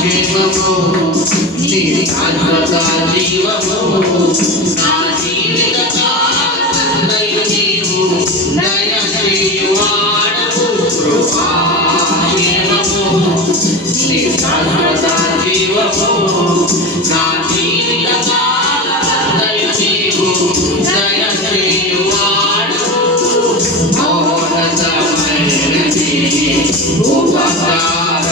జీవము నీ శాశ్వత జీవము నా జీవిత నీవు దయ శ్రీవాడము కృపా జీవము నీ శాశ్వత జీవము నా జీవిత నీవు దయ శ్రీవాడము మోహనతమైనది ఉపకారం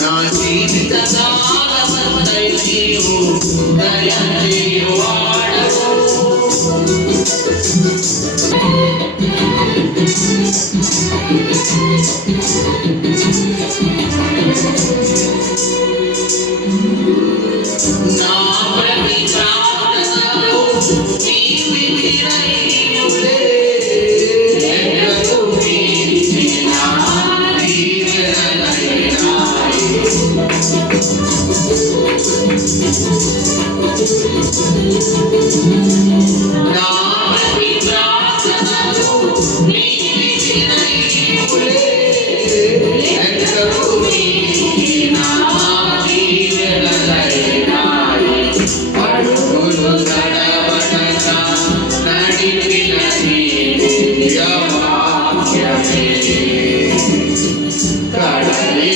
నా జీవిత దయచేవాడవు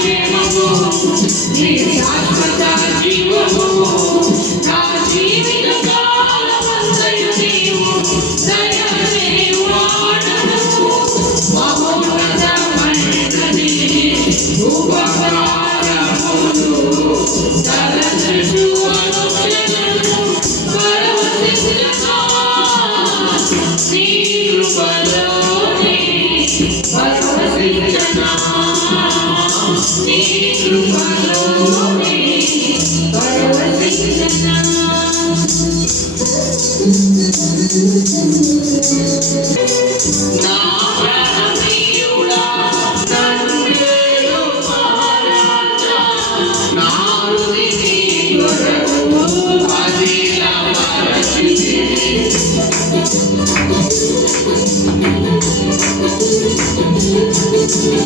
I'm not going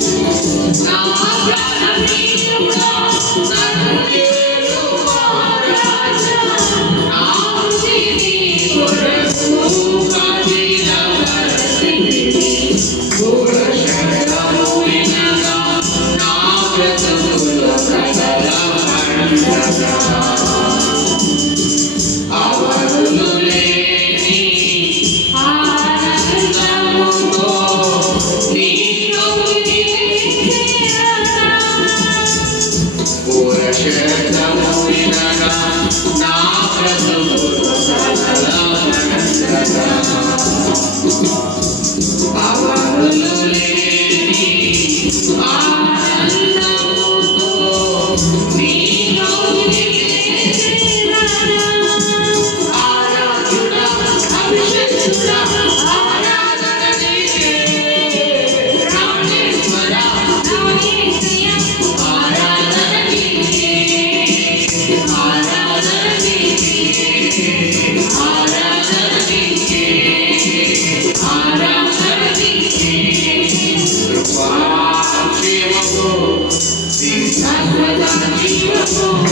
నా పురుషరము నా ప్రభువు జీవము,